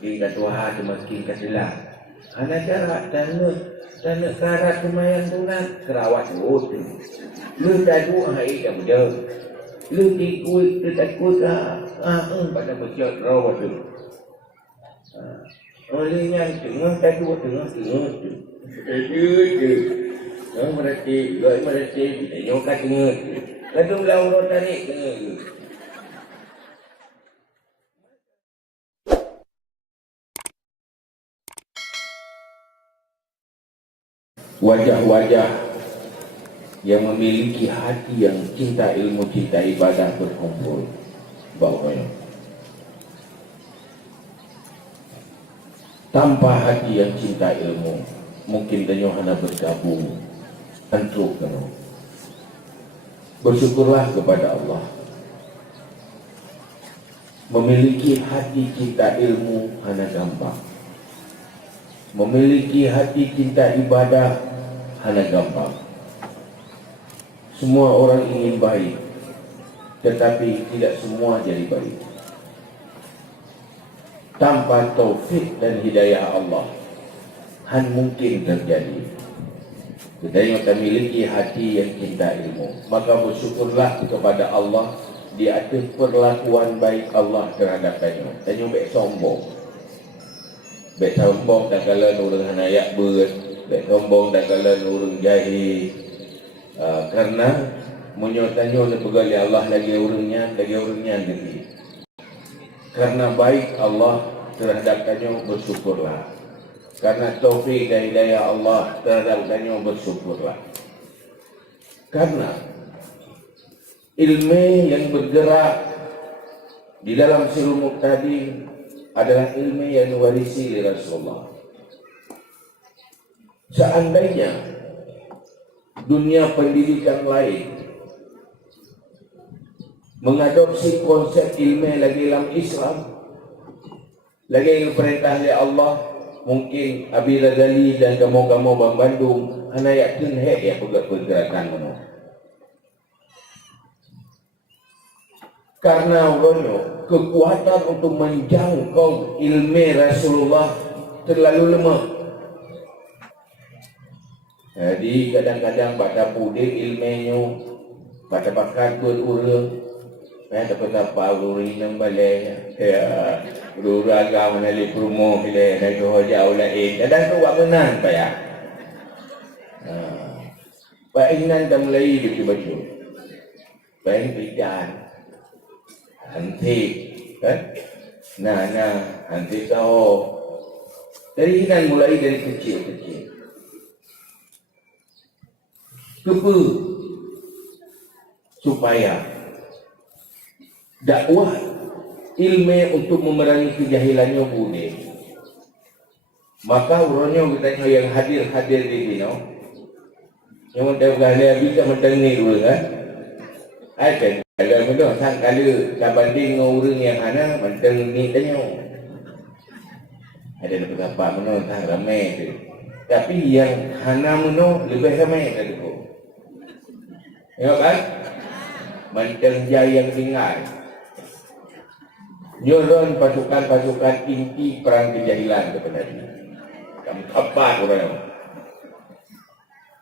Di katuha semakin kasilah. Anak jarak tanah karat kemayan tunan kerawat tu. Lu tadu hai dah muda. Lu tikui tu takut pada bocor rawat tu. Olehnya tengah tadu tengah tu. Mereka kita nyokat tengah. Kadang lawan tarik tengah. Wajah-wajah yang memiliki hati yang cinta ilmu, cinta ibadah berkumpul bawahnya. Tanpa hati yang cinta ilmu, mungkin danyo hana bergabung antruk kano. Bersyukurlah kepada Allah. Memiliki hati cinta ilmu hana gampang. Memiliki hati cinta ibadah hana gampang. Semua orang ingin baik, tetapi tidak semua jadi baik. Tanpa taufik dan hidayah Allah, mungkin terjadi. Kita yang memiliki hati yang cinta ilmu, maka bersyukurlah kepada Allah di atas perlakuan baik Allah terhadap kamu. Kamu baik sombong. Baik sombong tak kala nurung hanayak ber, baik sombong tak kala nurung jahil. Karena menyotanyo dan pegali Allah lagi urungnya lagi. Karena baik Allah terhadap kamu bersyukurlah. Karena taufik dan hidayah Allah terhadap kamu bersyukurlah. Karena ilmu yang bergerak di dalam serumuk tadi adalah ilmu yang diwarisi oleh Rasulullah. Seandainya dunia pendidikan lain mengadopsi konsep ilmu lagi dalam Islam, lagi yang perintah oleh Allah, mungkin Abi Ghazali dan kamu-kamu Bang Bandung hanya yakin ya pergerakan mana. Karena orangnya kekuatan untuk menjangkau ilmu Rasulullah terlalu lemah. Jadi kadang-kadang pada pudik ilmunya, pada bakar berurang, dapat apa urang yang balai, urang agama nali promo ile, nali hoja ulai, kadang tu wak menan payah. Baingan dah mulai baju, bain bidan. Antik kan? Antik tahu. Dari ini mulai dari kecil-kecil. Kepa supaya dakwah ilmu untuk memerangi kejahilannya boleh. Maka orangnya kita yang hadir di sini, yang mendengar bisa mendengar dulu kan? Ada. Kalau betul, sang kali banding dengan orang yang ada, macam ni tanya. Ada dapat apa mana, sang ramai tu. Tapi yang hana mana lebih ramai dari tu. Tengok kan? Macam jaya yang tinggal. Nyoron pasukan-pasukan inti perang kejahilan kepada ini. Kamu tepat orang.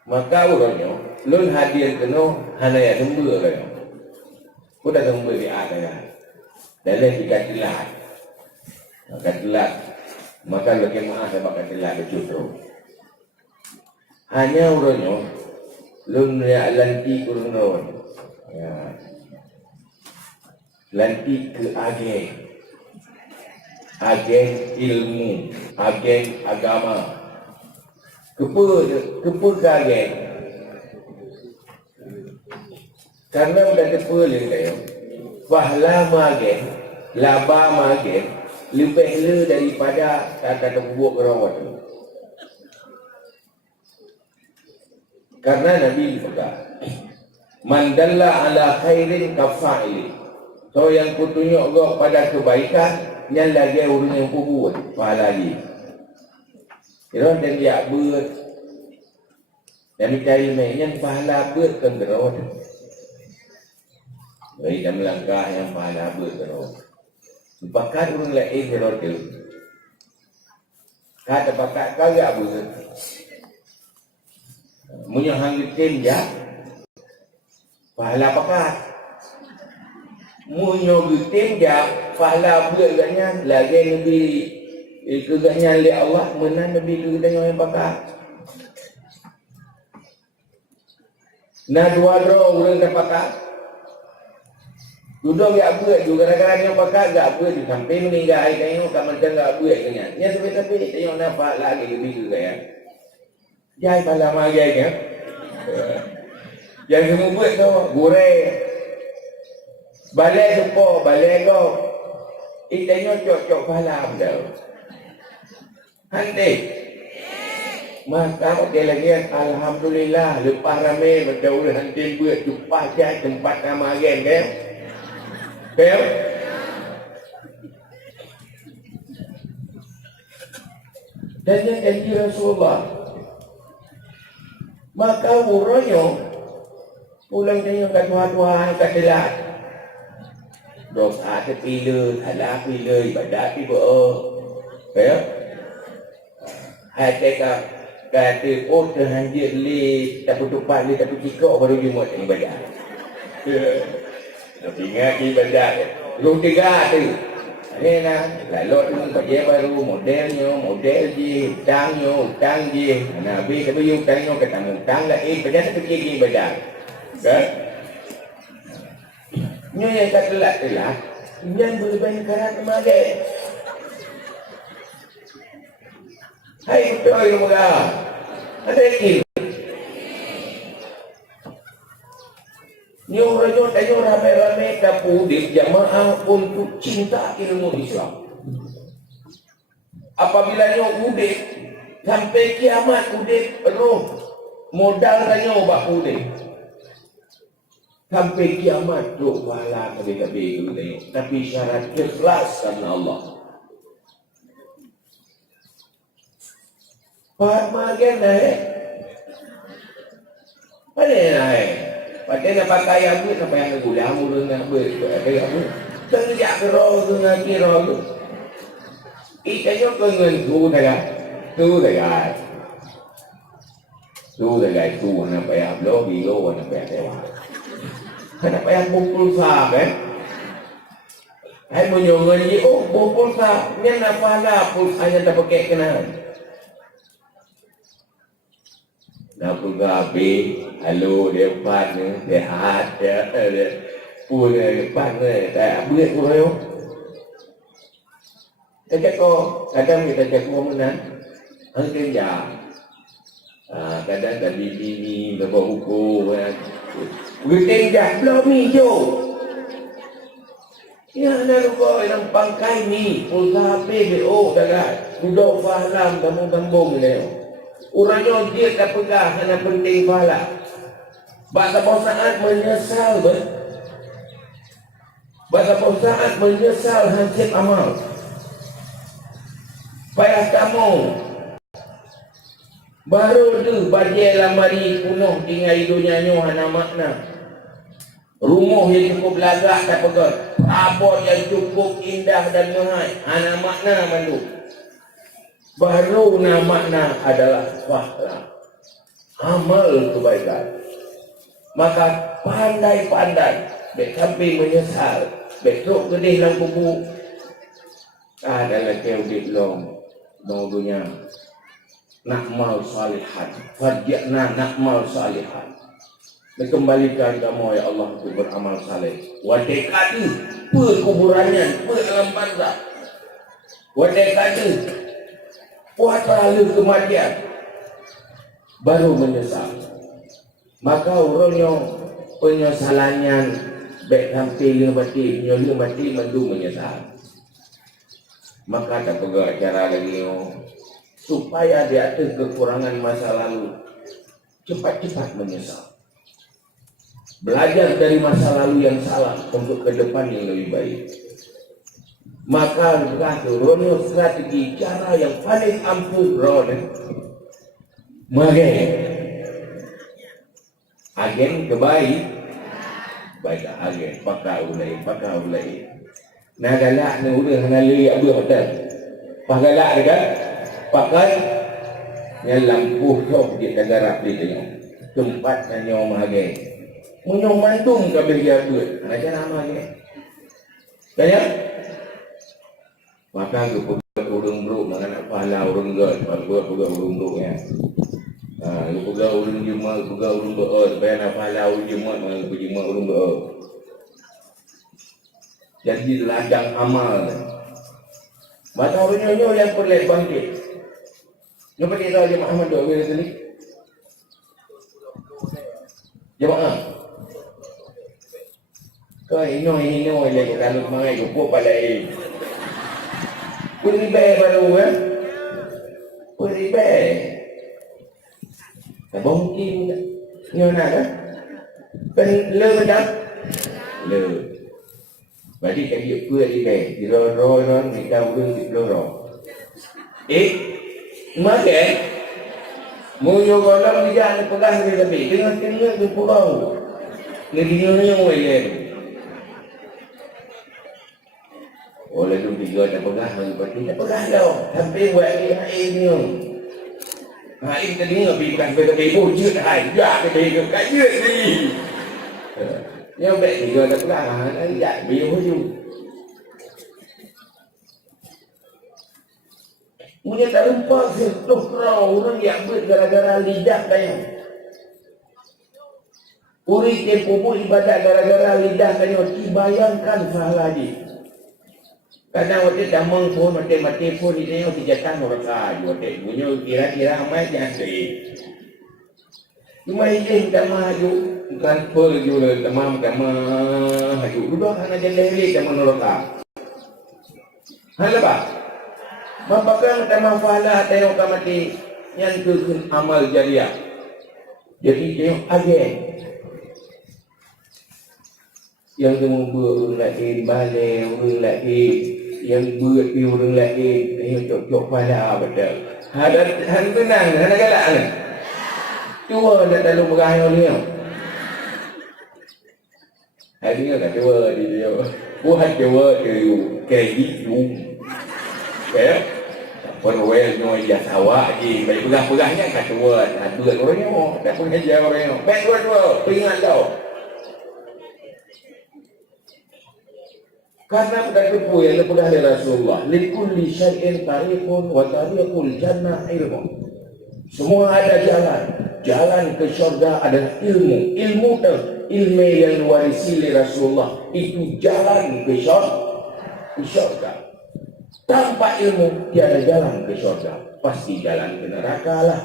Maka orangnya, lun hadir kena hana yang sembur orang. Kau dah sembur di ada dalam tiga telat. Maka lagi maaf saya bakal telat bercucuk. Hanya orangnya lun ya lanti kurun. Ya. Lanti ke agen ilmu, agen agama. Kepa ke agen. Karena sudah terpulih kayo, pahala magen, laba magen, lebih le daripada kata buat kerawat tu. Karena Nabi berkata, man dalla ala khairin kafa'ili. So yang kutunjuk kau pada kebaikan, yang lagi orang yang buat pahala lagi. Kira dan dia buat, dan mencari yang pahala buat kan kerawat. Baik dalam langkah yang pahala berterus. Bahkan orang lain terus. Kata pakat kagak apa. Munya hang tim ya. Pahala pakat. Munya tim ya, pahala buat katnya lagi nabi kegaknya oleh Allah menang nabi kegaknya yang pakat. Nah dua orang dah pakat. Duduk gak buat juga kadang-kadang yang pakat gak buat di samping meninggal air tengok kat macam gak buat katnya. Ya tapi tengok nampak lagi lebih juga ya. Jai pahala magai kan. Yang semua buat tu goreng. Balai supo, balai kau. Tengok cok-cok pahala dah. Hanti. Maka okey lagi alhamdulillah lepas ramai betul hanti buat jumpa je tempat nama agen kan. Betul? Dan yang janji Rasulullah. Maka urunnya pulang tanya kat Tuhan kat telat. Dosa terpilih, salah pilih, ibadat tiba. Betul? Hati kata oh Tuhan dia li tak tutupan li tapi cikok baru dia buat ibadat. Tapi ingat ibadat lu tiga tu. Ni lah lalu tu baju baru model je, hutang je. Nabi tapi hutangnya kata hutang lah ibadat tu pergi ibadat. Kan? Nyo yang kata telat, yang berlebihan karat kemarin. Hai betul ya moga. Ada lagi. Ni orang tanya ramai-ramai kapu di jamaah untuk cinta ilmu Islam. Apabila nyo udip sampai kiamat udip penuh modal tanya obak udip. Sampai kiamat tu pahala kabeh-kabeh tu tengok. Tapi syarat ikhlas karena Allah. Pamagan naik. Mana naik? Padahal nak pakai apa? Sampai yang gula mula nak apa? Tenjak kerau tu nak kira tu. Ikatnya kengen tu dah. Tu dah. Tu dah tu nak payah blow bilo nak payah tewa. Kenapa yang pukul sah kan? Hai menyongan ni pukul sah. Ni nak pahala pun hanya tak pakai kenal. Nak gabe, halo dia empat ni, dia hat dia pun empat ni, tak buat pun yo. Kadang kita cakap menang, angkat jam. Kadang tadi bini berbuat hukum, berteng dah belum ni jo. Ya nak lupa yang pangkai ni, pulsa HP BO dah duduk faham gambung-gambung ni. Urangnya dia tak pegang kerana penting pahala. Bahasa saat menyesal bahasa saat menyesal hasil amal. Payah kamu baru tu bajai lamari penuh tinggal hidupnya hana makna. Rumah yang cukup lagak tak pegang. Abot yang cukup indah dan mahal hana makna mandu. Baru makna adalah pahala amal kebaikan. Maka pandai-pandai baik sampai menyesal baik teruk gedih dalam kubu adalah keudit long dunia nakmal salihan fajjana nakmal salihan. Dikembalikan kamu ya Allah untuk beramal saleh. Wadai kata perkuburannya alam barzakh. Wadai kata buat pahala kematian baru menyesal. Maka orangnya penyesalannya baik sampai mati mendu menyesal. Maka tak pegang cara lagi supaya di atas kekurangan masa lalu cepat-cepat menyesal. Belajar dari masa lalu yang salah untuk ke depan yang lebih baik. Maka turunnya strategi cara yang paling ampuh magai agen kebaik baik agen pakai ulai nah galak ni udah ngali abu hotel pagalak dekat pakai yang lampu sok di negara di tengok tempat hanya mahagai munyong mantung kabeh dia buat macam namanya tanya maka aku urung bro mengenai pahala urung god buat urung bro ya aku urung jemaah urung doa supaya nak pahala urung jemaah mengenai jemaah urung doa jadi ladang amal maka urunyo yang perlu bangkit Nampak dia tahu jemaah Ahmad doa bila sini? Jemaah. Kau ino lagi kalau mangai kau palai. Puri bay baru kan? Puri bay. Tak mungkin nyo nak kan? Kan le macam le. Bagi kaki puri bay. Diro ni kau urung diro. Makan munyo golong dia nak pegang dia lebih tengah tu purau ngedinyo oleh oleh tu tiga nak pegang seperti nak pegang dah sampai buat ni hainnya hain tadi ngapi bukan seperti wujud hai ya ke kaya ni yang baik tiga nak pegang ya biar hujung punya tak lupa sentuh kau orang yang buat gara-gara lidah kaya. Uri tempoh ibadat gara-gara lidah kaya. Dibayangkan salah lagi. Kadang waktu damang pun, mati pun ini yang dijatan orang kaya. Waktu punya kira-kira ramai yang sih. Cuma ini kita maju. Bukan pun juga tamam maju. Duduk hanya jendela kita menolak. Hal apa? Mapakang tamang pahala tayo kamati yan kukun amal jariah. Jadi tayo agen. Yang membuat orang lain balik, orang lain yang buat orang lain tayo cok-cok pahala betul. Han benang, han galak ni. Tua nak dalam berahaya ni. Hari ni nak tua dia. Buat tua tu kayak gitu. Ya. Perwel nyoy ya sawah je baik pegang-pegangnya kat tua dua orangnya tak pun kerja orangnya baik dua ingat tau karena pada kepu yang lepas dari Rasulullah likulli syai'in tariqun wa tariqul jannah ilmu semua ada jalan ke syurga adalah ilmu yang diwarisi oleh Rasulullah itu jalan ke syurga. Tanpa ilmu tiada jalan ke syurga, pasti jalan ke neraka lah.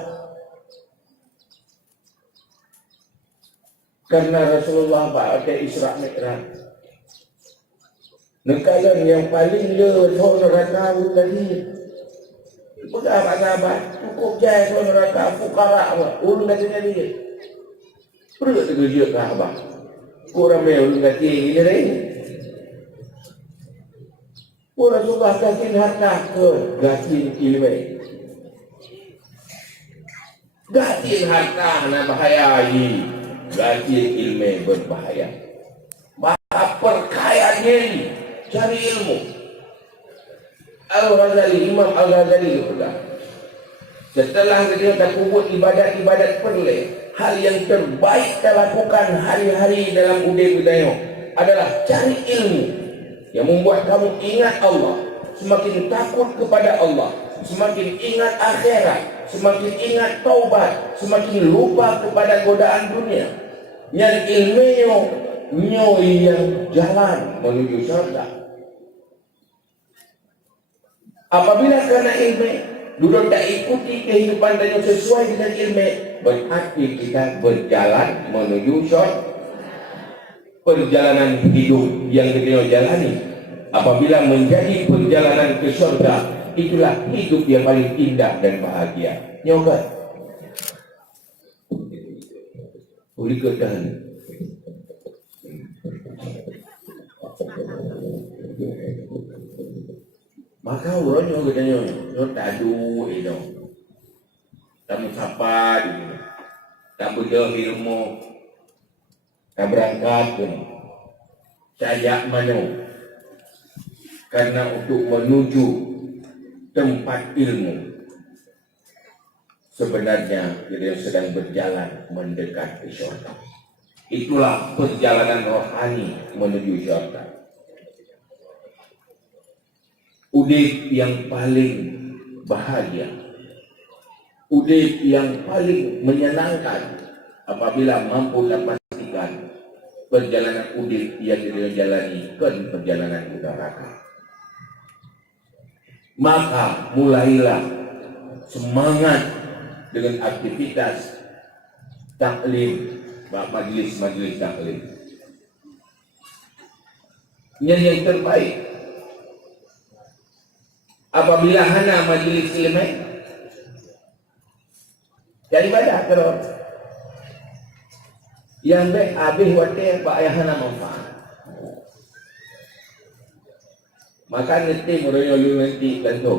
Karena Rasulullah pakai Isra Mi'raj. Nekalan yang paling le neraka tadi. Pegang Pak Sahabat, cukup jaya neraka fukara ulun katanya dia. Perlu terkejut ke abang. Kurang ulun katanya ini dah. Rasulullah gatin harta ke gatin ilmu. Gatin harta nak bahayai, gatin ilmu berbahaya. Perkaya diri, cari ilmu. Imam Al-Ghazali juga. Setelah dia dah buat ibadat perlu, hal yang terbaik kita lakukan hari-hari dalam udah adalah cari ilmu. Yang membuat kamu ingat Allah, semakin takut kepada Allah, semakin ingat akhirat, semakin ingat taubat, semakin lupa kepada godaan dunia. Yang ilmu yang jalan menuju syurga. Apabila kerana ilmu duduk tak ikuti kehidupan dan sesuai dengan ilmu, berarti kita berjalan menuju syurga. Perjalanan hidup yang kita jalani apabila menjadi perjalanan ke syurga, itulah hidup yang paling indah dan bahagia. Nyokat boleh katakan maka orang yang katanya nyo tadu itu tamu sapa tak berdoa ilmu tak berangkat pun saya mana karena untuk menuju tempat ilmu sebenarnya dia sedang berjalan mendekat ke syurga. Itulah perjalanan rohani menuju syurga. Udip yang paling bahagia, udip yang paling menyenangkan apabila mampu memastikan perjalanan udip yang dijalani ke perjalanan neraka. Maka mulailah semangat dengan aktivitas taklim, majlis-majlis taklim. Yang terbaik apabila hana majlis ilmu daripada kalau yang baik habis waktu pak ayah hana manfaat. Maka nanti mereka nanti tentu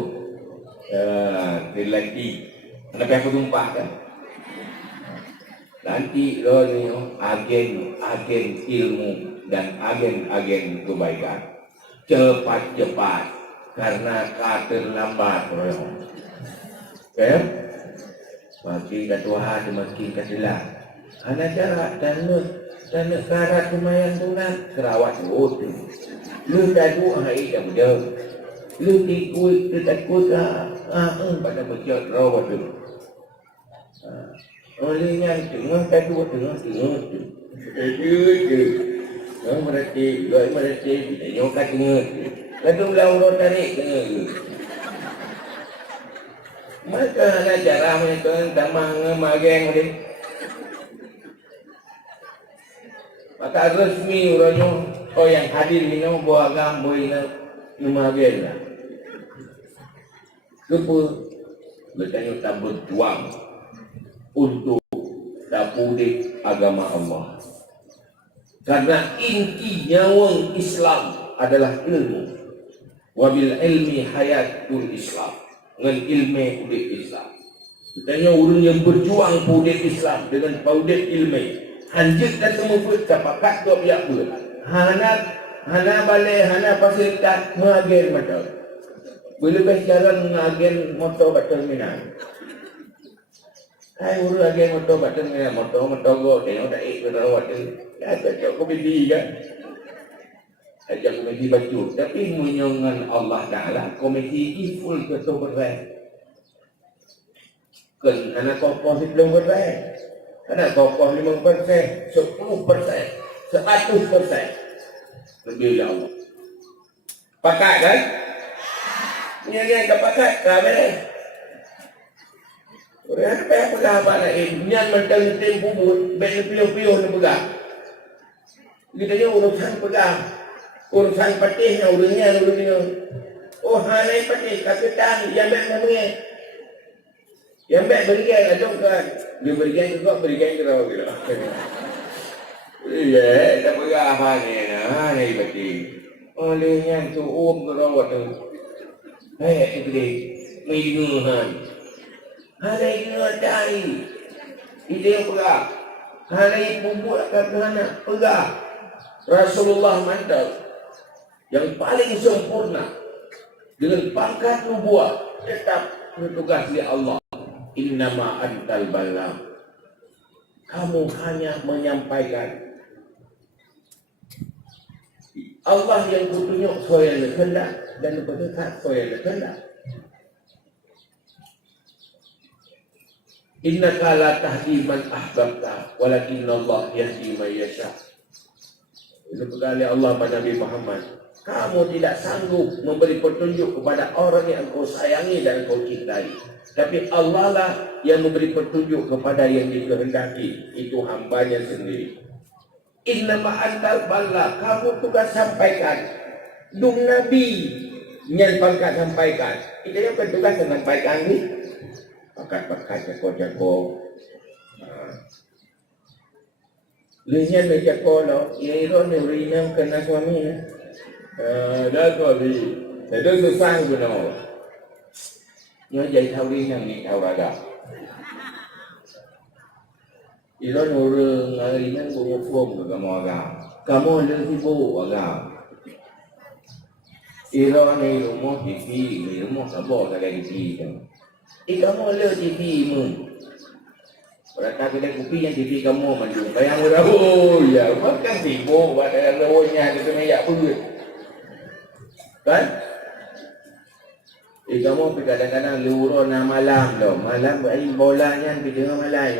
lagi kenapa aku tumpah kan nanti ni agen ilmu dan agen kebaikan cepat karena terlambat okay? Makin ke Tuhan makin ke silah anak jarak dan karat lumayan tunan kerawat tu lu dah dua hari dah muda lu takut pada bocor rawat tu olehnya tengah dua tengah tu mereka kita nyokat tengah lalu orang tarik tengah tu maka anak jarah mereka tamang mageng ni maka resmi orangnya yang hadir minum buah agam boleh mageng lah kepa bertanya tak berjuang untuk dapudik agama Allah. Karena inti nyawa Islam adalah ilmu. Wabil ilmi hayatul Islam. Dengan ilmu udik Islam. Katanya orang yang berjuang udik Islam dengan udik ilmu. Hanjit dan semua capakat dua pihak pula. Hana balai, hana fasilitas mengagen motor. Boleh berjalan mengagen motor kat terminal. Hai urus agen motor kat terminal, motor go tengok tak ke rawat tu. Ya cakap komedi kan. Ajak komedi baju. Tapi menyongan Allah Ta'ala komedi ini full ketua berai. Kan anak kokoh si belum berai. Anak kokoh 5%, 10%, 100%. Lebih Allah. Pakat kan? Ini tak pakat, tak boleh. Orang apa yang pegang apa nak yang mentang tempu pun, baik piu-piu nak pegang. Kita ni urusan pegang, urusan patihnya, urusnya. Oh, hanai patih, kata tang, yang baik namanya. Yang baik berikan, ada kan? Dia berikan juga kira. Iya, tak pegang apa ni, hanai patih. Olehnya tu kerawat tu. Hei, itu dia, mengingat. Hari ini ada itu yang pegang. Hari ini bubuk akan anak pegang. Rasulullah mantap yang paling sempurna dengan pangkat nubuah tetap bertugas di Allah. Innama antal balam. Kamu hanya menyampaikan. Allah yang kutunjuk soal kehendak dan berdekat soal kehendak. Innaka la tahdi man ahbabta walakinna Allah yahdi man yasha. Itu berkali Allah pada Nabi Muhammad, kamu tidak sanggup memberi petunjuk kepada orang yang kau sayangi dan kau cintai, tapi Allah lah yang memberi petunjuk kepada yang dikehendaki, itu hambanya sendiri. Innama antal balla, kamu tugas sampaikan. Dung Nabi yang pangkat sampaikan, kita yang bertugas sampaikan ni pakat jago-jago. Lihat jago lo, ya itu nurinya kena suami. Dah suami, itu susah guna. Nhớ dây thao đi yang ni thao raga. Itu nurung nurinya bunga form ke kamu agak. Kamu ada tipu agak. Itu ni rumah TV, rumah sabor kali TV kan. Kamu ada TV mu, Perata kedai kopi yang TV kamu mandung. Bayang murah. Oh ya, makan sibuk. Ada rawanya, ada kemeyak pun. Kan? Kamu pergi kadang-kadang lurus nak malam tau. Malam beri bolanya pergi tengah malam.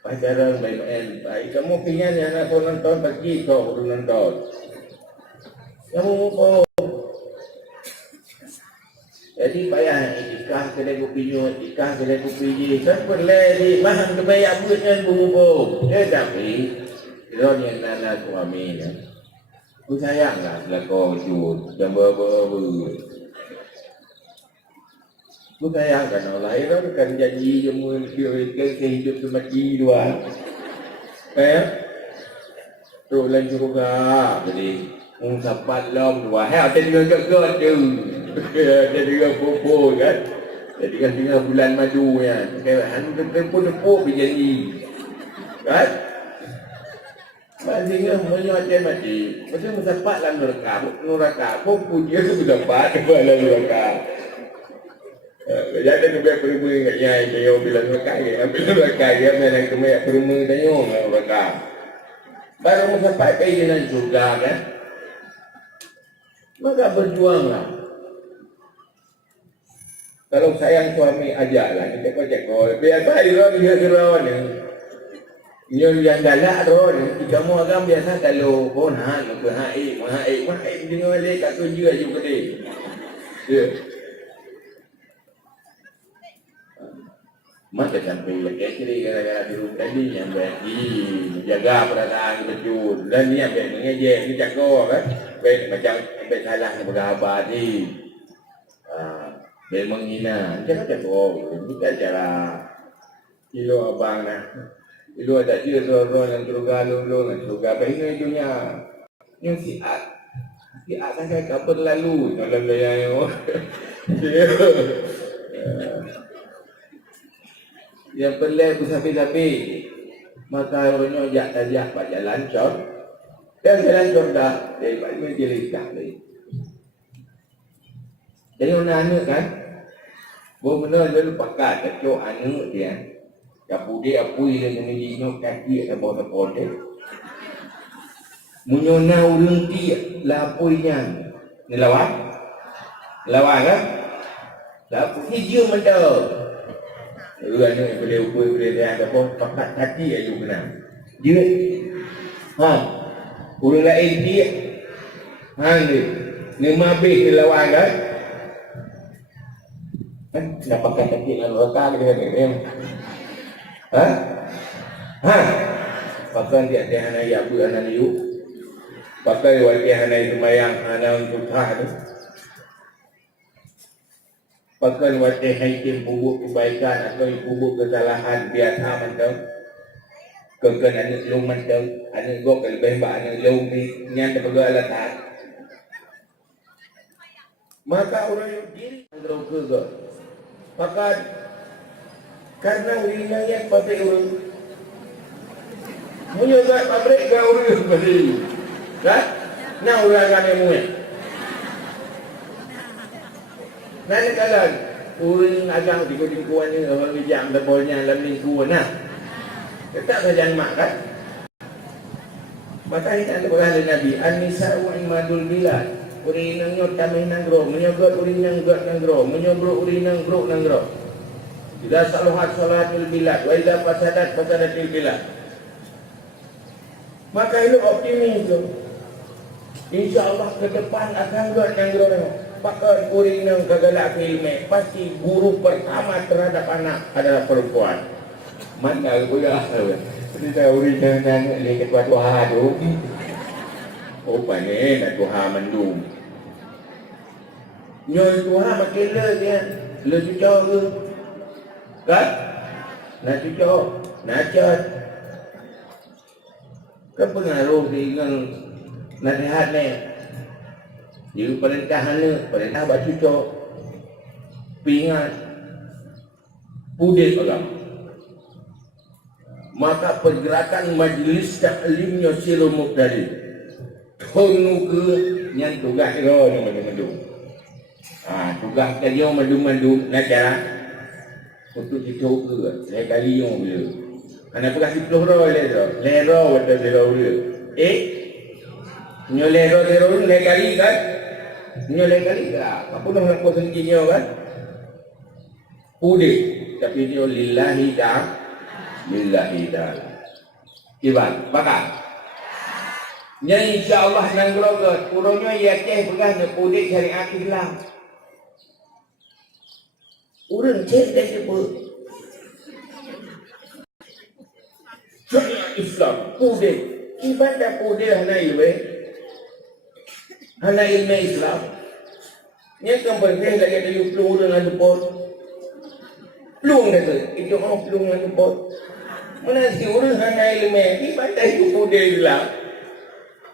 Pacaran main. Kamu pingat yang nak nonton pergi kau baru nonton. Kamu mau. Jadi payah ikan kedai kopi nyo, ikan kedai kopi je. Kan boleh di mahang kebayak buat kan bumbu. Tapi orang yang nana suami ni. Aku sayanglah kau jujur dan ber. Aku sayangkan Allah. Itu kan janji jemu hidup semati dua. Tu lain juga. Jadi sampai lom dua. Hei, ada juga gagak je. Ada juga popo kan. Jadi kan 3 bulan madu ya. Han tempoh berjanji. Kan? Maksudnya menyuatkan mati. Maksudnya mendapat dalam neraka. Popo dia tu mendapat dalam neraka. Jadi ada lebih perumah kat nyai. Dia bilang neraka. Ambil neraka. Dia memang kemek perumah tanya neraka. Baru mendapat keinginan surga kan. Maka berjuanglah. Kalau sayang suami ajaklah kita kau biasa dia gerau ni. Nyon yang galak tu, kamu agam biasa kalau pun haik dengan lek kat kerja juga dia. Ya. Maka sampai kecil gara-gara dulu tadi yang bagi menjaga perasaan betul dan ni yang mengejek ni cakap kan. Baik macam sampai salah ni bergabar ni. Dia menghina, jangan cakap, bukan cara kilo abang lah. Kilo ada dia orang yang terugah-lulung, yang terugah bahina dunia. Yang siat kan kaya kapal lalu, dalam daya yang yang pelai bersapi-sapi, maka orangnya ajak tajak pada jalan cor. Dan jalan cor dah, dia buat dia lihat lagi. Jadi orang anak kan, benar dia pakai kacau anak dia. Kapu dia apui dia dengan jinok kaki atau bawah dia. Menyona urang dia lapuinya. Ni lawan? Lawan kan? Lapu hijau mental. Anak boleh upui boleh dia ada pun pakai kaki aja benar. Dia, urang lain dia, ni mabik ni lawan kan? Nak pakai kaki lalu rata dia ni. Pakai dia hana ya bu hana liu. Pakai wajah hana sembahyang hana untuk tu. Pakai wajah haikim bubuk kebaikan atau bubuk kesalahan biasa macam kekan anak lu macam anak gua lebih baik anak lu ni yang terpegang alat. Maka orang yang diri terus maka karena wilayah pabrik urang menyebab pabrik ke urang beli kan? Nah orang kan yang muat nanti kalau urang agang di lingkungan ni orang bijak berbolnya dalam lingkungan tetap saja mak kan? Maka ini ada berkata Nabi An-Nisa'u imadul bilad uri nang nyot kami nanggro menyogot uri nang got nanggro menyobro uri nang bro nanggro idza saluhat salatul bilad wa idza fasadatil bilad. Maka itu optimis tu insyaallah ke depan akan got nanggro pakai uri nang kagalak ilmu pasti guru pertama terhadap anak adalah perempuan. Mana pula kita uri nang le ketua Tuhan tu opa ni nak Tuhan mendung. Nyoy Tuhan makin le dia. Le cucuk ke? Kan? Nak cucuk. Nak cat. Kepengaruh dengan nasihat ni. Dia perintah buat cucuk. Pingat. Pudit orang. Maka pergerakan majlis taklimnya Sirul Muqtadi. Tonu ke yang tugas dia ni mendung. Tugas dia mendung nak cara untuk kita ke saya kali yang bila anak pernah 10 roh lero atau lero dia nyo lero lero kali kan nyo kali tak apa nak lakukan sendirinya kan udah tapi dia lillahi ta'ala Iban bakal nya insyaAllah nang gerogot urangnya ia ceh pegang udah syariat Islam urang ceh dah jumpa syariat Islam udah ibadah udah hana ilmu Islam nya kan boleh lagi ada pelung dengan depot pelung dah tu itu pelung dengan depot mana si urang hana ilmu ibadah itu udah Islam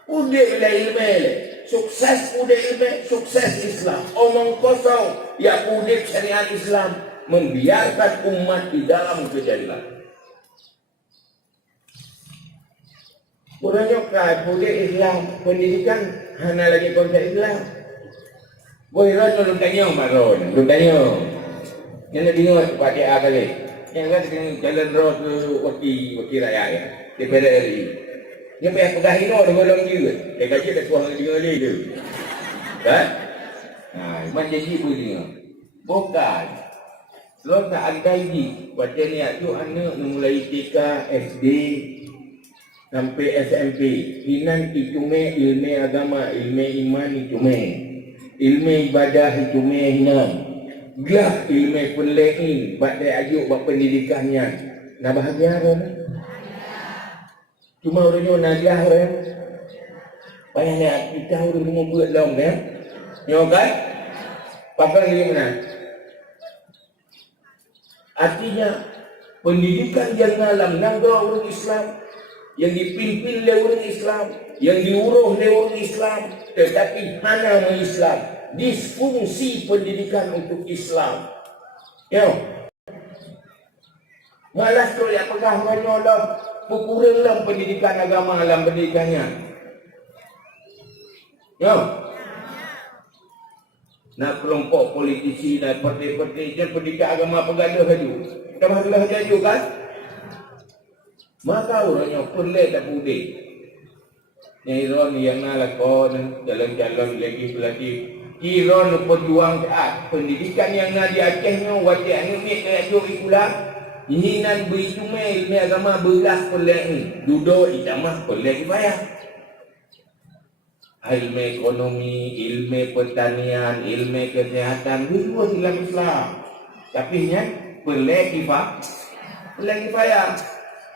udah ilmu sukses udah ilmu sukses Islam omong kosong ya udah syariat Islam membiarkan umat di dalam kejadian orangnya kan udah Islam pendidikan hana lagi konsep Islam boleh rasa belum tanya maron belum tanya yang nak dengar pakai A kali yang kan jalan roh ke wakil rakyat ya daripada RI yang payah pegang hino dia golong dia dia kaji dah kuah dengan dia tu kan iman janji pun dengar bukan kalau tak ada ini baca niat tu anak mulai TK SD sampai SMP hinan itume ilmu agama ilmu iman itume ilmu ibadah itume hinan gelah ilmu penlein badai ajuk buat pendidikannya nak bahagia kan cuma orangnya nadia orang payah nak kita orang membuat long kan nyo kan pakai lagi mana artinya pendidikan yang dalam negara orang Islam yang dipimpin oleh orang Islam yang diuruh oleh orang Islam tetapi hana Islam disfungsi pendidikan untuk Islam yo malas tu yang pegang banyak lah berkurang dalam pendidikan agama dalam pendidikannya yo nak kelompok politisi dan parti-parti dan pendidikan agama pegaduh haju kita masalah haju kan maka orangnya pelai tak pudih yang iron yang nalakon jalan-jalan legislatif iron pejuang taat pendidikan yang nak di Acehnya wajah ni kayak jauh ikulah hinan beritume ilmu agama belah pelai duduk itamah pelai kifayah ilmu ekonomi, ilmu pertanian, ilmu kesehatan dua dalam Islam tapi nya pelai kifayah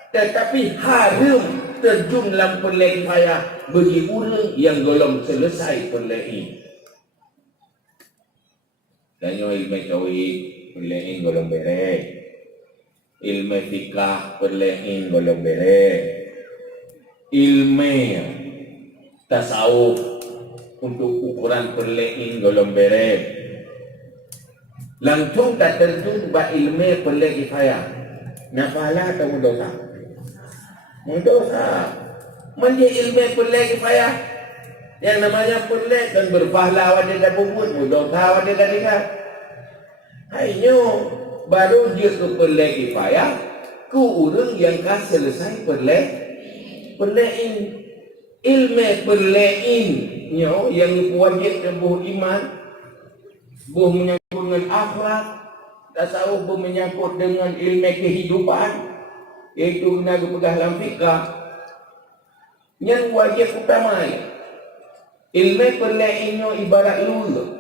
tetapi harum terjun dalam pelai kifayah bagi orang yang belum selesai pelai ini dan ilmu tauhid pelai belum beres ilmu fikah pelai belum beres ilmu tasawuf untuk ukuran perlein golong beres langsung tak terjun ba ilmu perle kifayah nafalah atau dosa menjadi ilmu perle kifayah yang namanya perle dan berpahala awak dia dah bubut dosa awak dia dah dengar hanya baru dia ke perle kifayah ke orang yang kan selesai perlein ilmu perlein yang wajib dan buh iman buh menyangkut dengan akhlak tasawuf buh menyangkut dengan ilmu kehidupan iaitu kena pegang dalam fikah yang wajib utama ilmu perleinnya ibarat lulu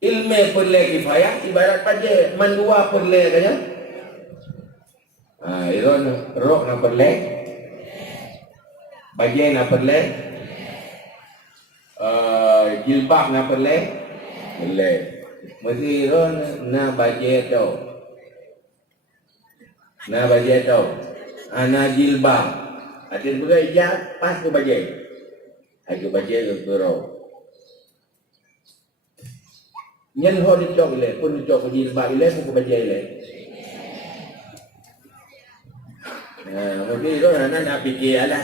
ilmu perle kifayah ibarat paje mandua perle kaya iron roh na perle bagian na perle jilbab na perle mesti iron na bagian tau ana jilbab ada berai ya pas ke bagian ke roh nhân ho đi chọc lệ pun đi chọc gì bà lệ cũng có bajai lệ mungkin itu nak fikir alah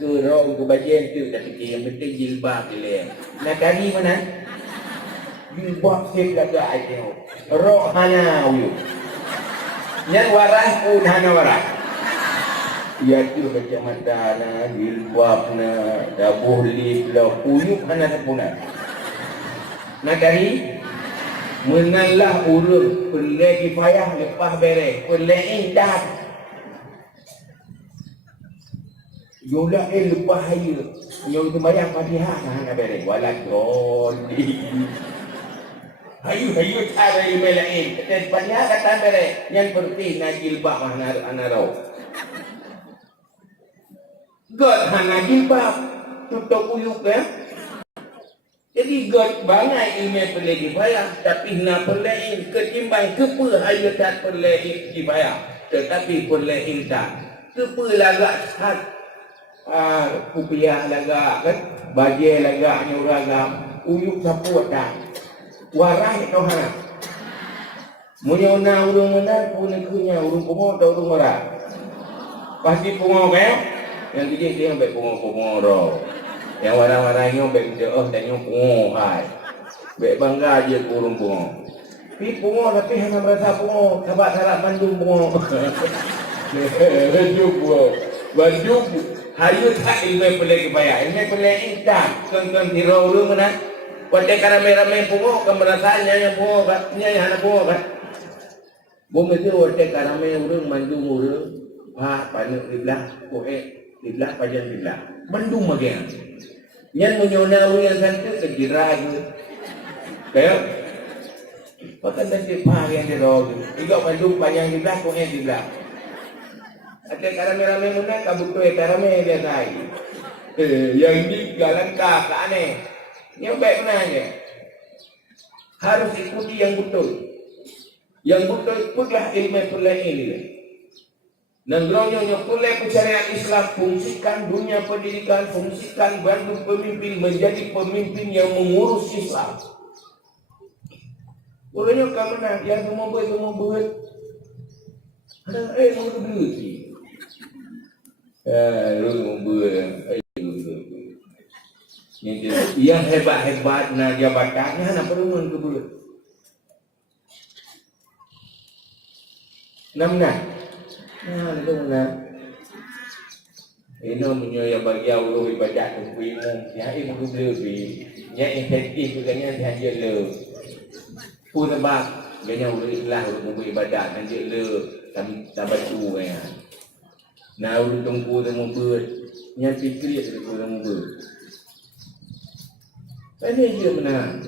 ke roh ke bajai tu tak fikir yang penting jilbab lệ nak kari mana Jilbab sip laga ai tengok. Rohana uyu. Yang warah pun hana warah. Ya tu macam mata na, jilbab na, dabuh lip lah, uyuk hana sepuna. Nak kari? Mengalah ulur, pelai kifayah lepas beres, pelai indah. Yolah lepas haya. Yang sembahyang Fatihah hana beres. Walakoli. Hayu cara email lain. Kata Fatihah kata beres. Yang penting nak jilbab hana rau. God hana jilbab. Tutup uyuk ya. Jadi God bangai email pelai kifayah. Tapi nak pelai ketimbang kepa haya tak pelai kifayah. Tetapi pelai tak. Kepa lagak hat. Kupiah lagak kan. Bajai lagak nyuragam. Uyuk sapu tak. Warah itu hana. Munyona urung mana pun kunya urung pungo atau urung marah. Pasti pungo kan? Yang dia ambil pungo roh. Yang warna-warnanya ambil dia tanya pungo hai. Baik bangga je urung pungo. Pi pungo tapi hanya merasa pungo, sebab harap mandung pungo. Bandung. Hayu tak ilmu pelai kebaya. Ilmu pelai intan. Kan tiro urung mana? Pada karame-rame pungo kan merasa nyanya pungo kan, nyanya anak pungo kan. Bumi tu pada karame urung mandung urung. Panuk dibelah, dibelah pajan dibelah. Mandung bagian. Yang menyona yang santu segera tu. Kayak pakai nanti yang di roh tu. Ikat mandung panjang dibelah, pungo dibelah. Ada karame-rame mana kabut tu karame dia sai. Yang ni galan kak aneh. Yang baik mana aja. Harus ikuti yang betul. Yang betul ikutlah ilmu pelai ini. Nanggronya pelai syariat Islam, fungsikan dunia pendidikan, fungsikan bantu pemimpin menjadi pemimpin yang mengurus Islam. Orangnya kamu nak yang semua buat. Ada mau duit. Lu buat. Yang hebat-hebat na jabatannya nak perluan ke bulan. Namna. Itu mana? Ini punya yang bagi Allah ibadat tu imam. Yang ini mungkin lebih. Yang efektif bukannya dia le. Pun sebab dia Allah ikhlas untuk ibadat dan dia le tambah tu ya. Nah urut tunggu temu ber. Yang fikir itu temu ber. Ini dia benar.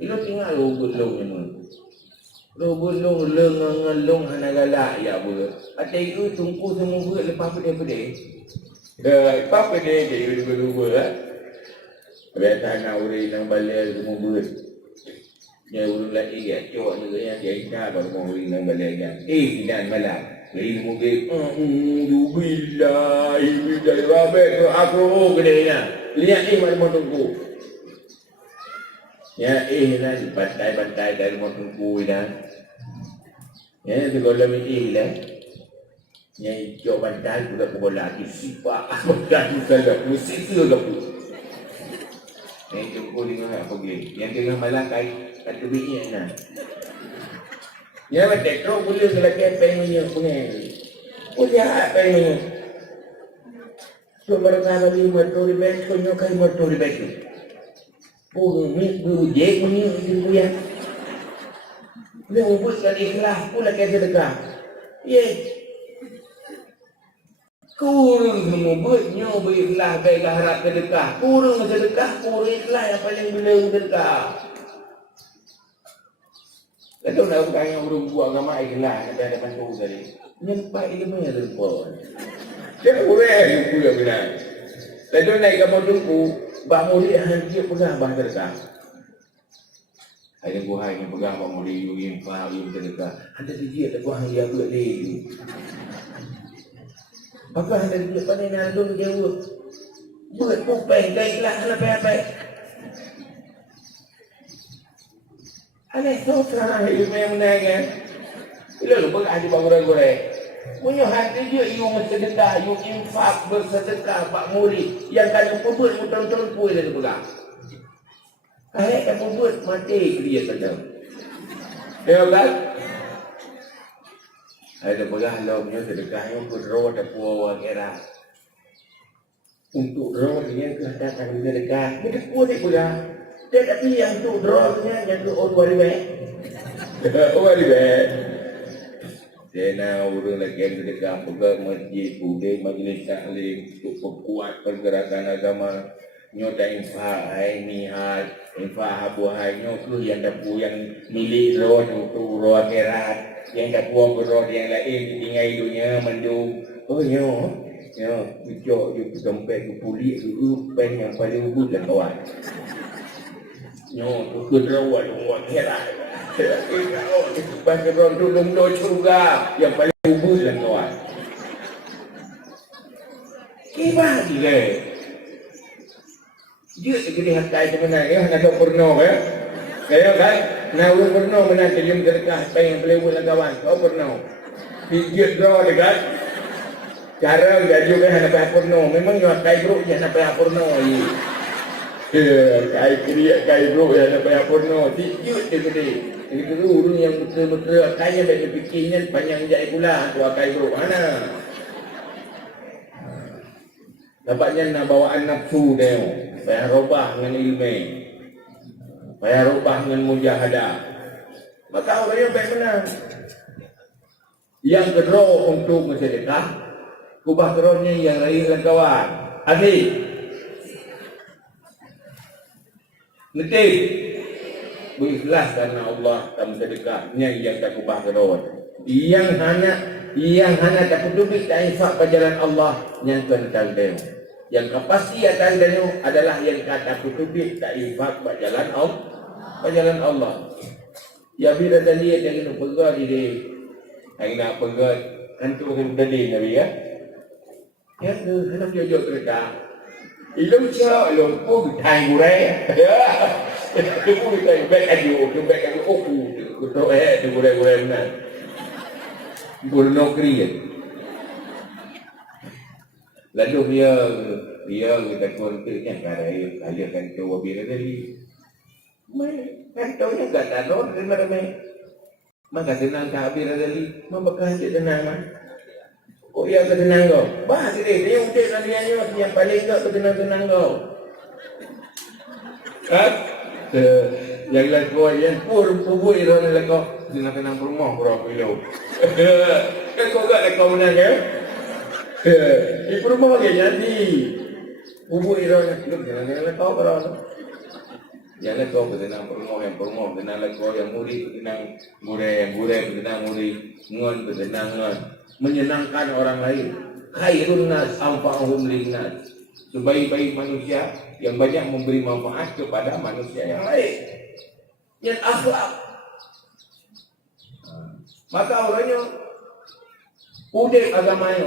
Itu tinggal robot long memang. Robot long lengang hana galak ya ber. Ada itu tunggu semua ber lepas pedih-pedih. Lepas pedih dia berdua. Biasa nak uri nang balai semua ber. Yang urut lagi ya cok juga yang dia ingat baru mau uri nang balai kan. Tidak malam. Lagi semua ber. Billah rabek aku gedenya. Lihat ni mana mau tunggu. Ya lah bantai-bantai dari motor kui dah. Ya tu kalau lebih lah. Ya jauh bantai sudah pukul lagi sifat dan segala musik tu dah pun. Yang cukup dengan apa pergi. Yang tengah malam kata bini nak. Ya betul kau boleh selagi pengennya punya. Boleh pengennya. So barangkali motor ribet kau nyokai motor ribet tu. Pun ni guru je punya itu ya. Dia ubus kan ikhlas pula kata sedekah. Ye. Kurang semua buatnya berikhlas baiklah harap sedekah. Kurang sedekah, kurang ikhlas yang paling belum sedekah. Kata nak bukan yang berbuat agama ikhlas ada depan tu tadi. Nyempat ilmu yang lupa. Dia kurang pula benar. Kata naik kamu tunggu. Bak murid dia pegang bang sedekah. Ada buah yang pegang bang murid yang faham yang sedekah. Ada dia ada buah yang buat lagi. Apa ada dia pandai nandung dia buat. Buat pupeng baiklah apa-apa. Ada sotra ilmu yang menaik. Bila lupa ada bangunan-bangunan. Punya hati dia yang sedekah, yang infak bersedekah Pak Murid yang kalau kubur muter-muter pun dia pegang. dah buat mati dia saja. Ya kan? Ada pengalaman sedekahnya untuk roh dan puang era. Untuk roh dia kehendakkan sedekah. Dia puang dia pula. Dia tak pilih yang untuk rohnya yang untuk orang riba. Orang riba. Dia nak urus lagi yang sedekah pegang masjid, budaya majlis taklim untuk perkuat pergerakan agama. Nyota infak hai nihal, infak habu hai nyotu yang dapu yang milik roh untuk roh akhirat. Yang dah buang ke roh yang lain ditinggal hidupnya mendung. Oh yo, ucok you sampai ke pulih tu pen yang paling ubud lah kawan. Yo, tu kerawat orang heran. Pasal orang tu lumdo juga yang paling ubud lah kawan. Kibah gila. Dia segede hakai sebenarnya, nak pernah ya. Saya kan, nak pernah menang terjun sedekah apa yang boleh buat kawan. Kau pernah. Pijit draw dekat. Cara gaji kan hanya payah pernah. Memang you hakai bro je hanya payah pernah. Kai kriak kai bro je hanya payah pernah. Pijit dia gede. Jadi dulu urung yang betul-betul kaya dan fikirnya panjang jai pula tu hakai bro. Mana? Dapatnya nak bawaan nafsu dia. Payah robah dengan ilmu. Payah robah dengan mujahadah. Maka orang yang baik menang. Yang kedua untuk bersedekah, kubah keronnya yang lain dan kawan. Adik. Netip. Berikhlas karena Allah dalam sedekahnya yang tak kubah keron. Yang hanya tak peduli tak infak ke jalan Allah yang kental dia. Yang kepastian dia adalah yang kata peduli tak infak ke jalan Allah. Ya bila tadi ada yang pegang dia. Yang nak pegang kan tu orang tadi Nabi ya. Ya tu kenapa dia jauh kereta. Ilmu cak lo pun thang gurai. Ya. Tu pun dia baik aja, tu baik aja oku. Tu tu gurai mana. Burno kriya. Lalu dia kita konteknya kaya kan tu wabira tadi. Kan tahunya tak tahu ramai-ramai. Maka tenang tak habis tadi. Maka dia tenang mah. Oh ya ketenang kau. Bah dia udah kaliannya yang paling kau ketenang kau. Kan? Yang lain yang pur iron lah kau. Dia tenang rumah kurang kilo. Kan kau gak kau menang kan? Di rumah dia jadi. Pur iron jangan kau kurang. Jangan kau bertenang perumah, bertenang kau yang murid, bertenang murai, bertenang murid, ngon bertenang ngon, menyenangkan orang lain. Khairun nas anfa'uhum linnas. Sebaik-baik manusia yang banyak memberi manfaat kepada manusia yang lain. Yang akhlak. Maka orangnya udek agamanya.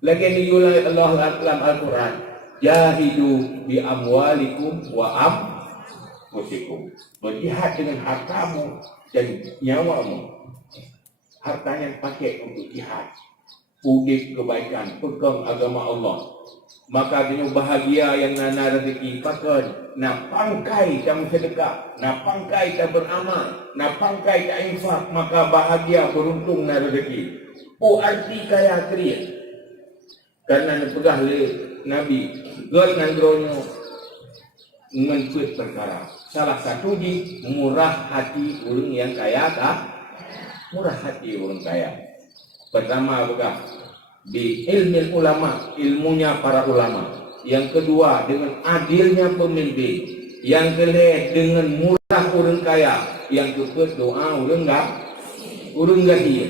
Lagi diulang Allah dalam Al-Quran. Jahidu bi amwalikum wa musikum. Berjihad dengan hartamu dan nyawamu. Hartanya pakai untuk jihad. Udik kebaikan, pegang agama Allah. Maka dia bahagia yang nana rezeki pakai. Nak pangkai dan sedekah. Nak pangkai dan beramal. Nak pangkai dan infak. Maka bahagia beruntung nana rezeki. Oh arti kaya kriya. Karena pegah oleh Nabi. God nandronyo mengenput perkara. Salah satu di murah hati orang yang kaya tak? Murah hati orang kaya. Pertama pegah di ilmu ulama, ilmunya para ulama. Yang kedua dengan adilnya pemimpin. Yang ketiga dengan murah orang kaya. Yang keempat doa orang dia.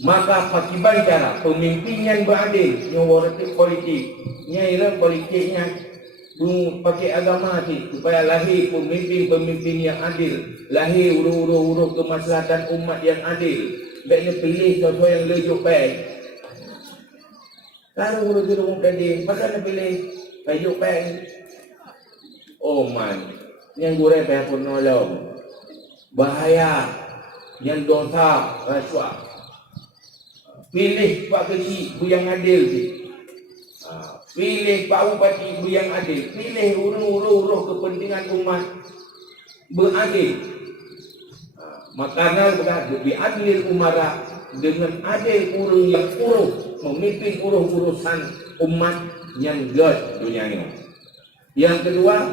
Maka pakiban cara pemimpin yang beradil, yang warati politik, yang politiknya pakai agama ni supaya lahir pemimpin yang adil, lahir urus kemaslahatan umat yang adil. Baiknya pilih sesuatu yang lejuk baik. Kalau urus tadi, pasal nak pilih lejuk baik. Oh man, yang gurai payah pun nolong. Bahaya, yang dosa, rasuah. Pilih pak kecil yang adil si. pilih Pak Bupati yang adil, pilih uruh kepentingan umat beradil. Makanan berada diadil umara dengan adil urung yang memimpin urusan umat yang gad dunia ini. Yang kedua,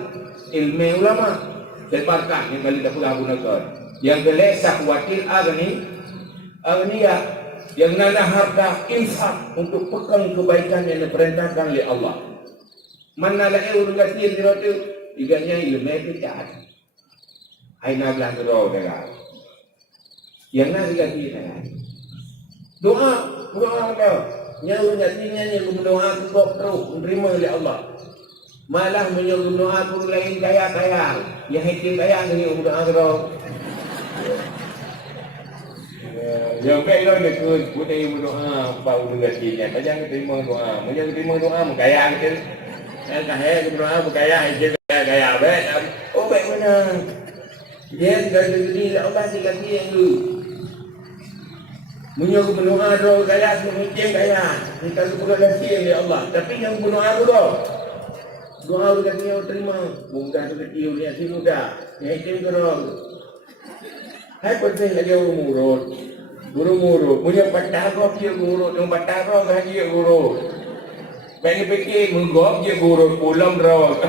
ilmu ulama sebarkan yang kali dah pula gunakan. Yang kelesa wakil agniya yang nana harta infak untuk pegang kebaikan yang diperintahkan oleh Allah. Mana lagi urung gatir di waktu iganya ilmu kita. Hai nablah doa dah. Yang nak gatir dah. Doa dia. Yang urung gatirnya yang berdoa kau terus menerima oleh Allah. Malah menyuruh doa pun lain kaya-kaya. Yang hitim kaya dengan doa terus. Yang baik lah dia ke putih berdoa Pak urung gatirnya. Jangan terima doa. Jangan terima doa kaya kita. Yang kaya berdoa berkaya kita kaya baik. Oh baik mana? Dia tidak jadi Allah dikasih yang dulu. Menyuruh berdoa doa kaya semacam kaya. Kita sudah kasih ya Allah. Tapi yang berdoa dulu. Doa udah kaya terima. Mudah tu kecil ni si muda. Yang itu gerong. Hai penting lagi umurut. Guru-guru punya patah roh dia guru, yang patah roh dia guru. Bagi fikir menggop dia guru pulang roh.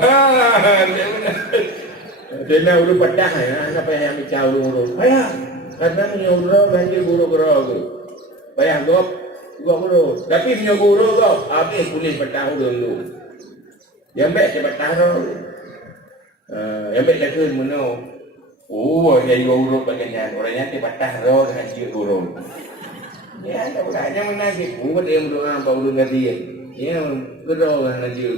Dia nak ulu patah ya, nak payah bicara guru. Payah. Kadang yang guru dia guru. Payah gop guru. Tapi punya guru gop, habis boleh patah dulu. Yang baik dia patah roh. Yang baik dia ke mana? Oh, dia guru bagian orangnya dia patah roh dengan dia guru. Ya, tak boleh jangan menangis. Buat dia berdoa baru ganti. Ya, guru dengan dia.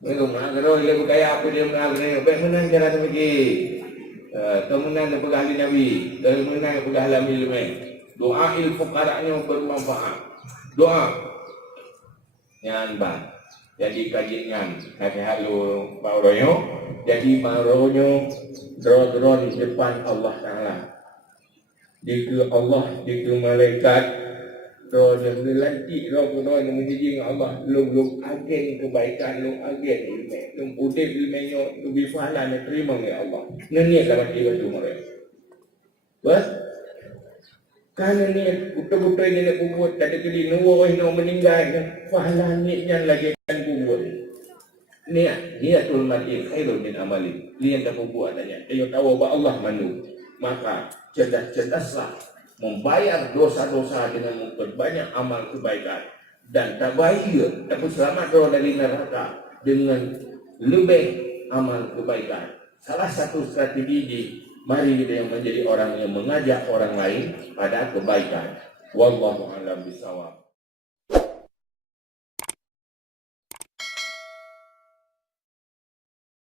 Mereka guru dia berkaya apa dia menang. Baik menang cara tu pergi. Kemenang dan pegahli Nabi. Kemenang pegahli ilmu. Doa fuqara'nya bermanfaat. Doa yang bang. Jadi kajian hati-hati Pak Royo. Jadi Pak Royo doa di depan Allah Taala. Jika Allah, jika malaikat doa yang dilantik, doa yang menjadi Allah, lu agen kebaikan, lu agen ilmu, lu udip ilmunya, lu bifahalan yang terima oleh Allah. Nenek dapat dibantu mereka. Bah, kerana ni betul-betul ini nak buat tak ada kali nak meninggal, fahalan ni yang lagi akan buat. Niatul mar'i khairun min amali. Dia yang dah buat adanya. Dia tahu bahawa Allah manu. Maka cerdas-cerdaslah membayar dosa-dosa dengan memperbanyak amal kebaikan. Dan tak bahaya, tak selamat dari neraka dengan lebih amal kebaikan. Salah satu strategi ini, mari kita yang menjadi orang yang mengajak orang lain pada kebaikan. Wallahu a'lam bishawab.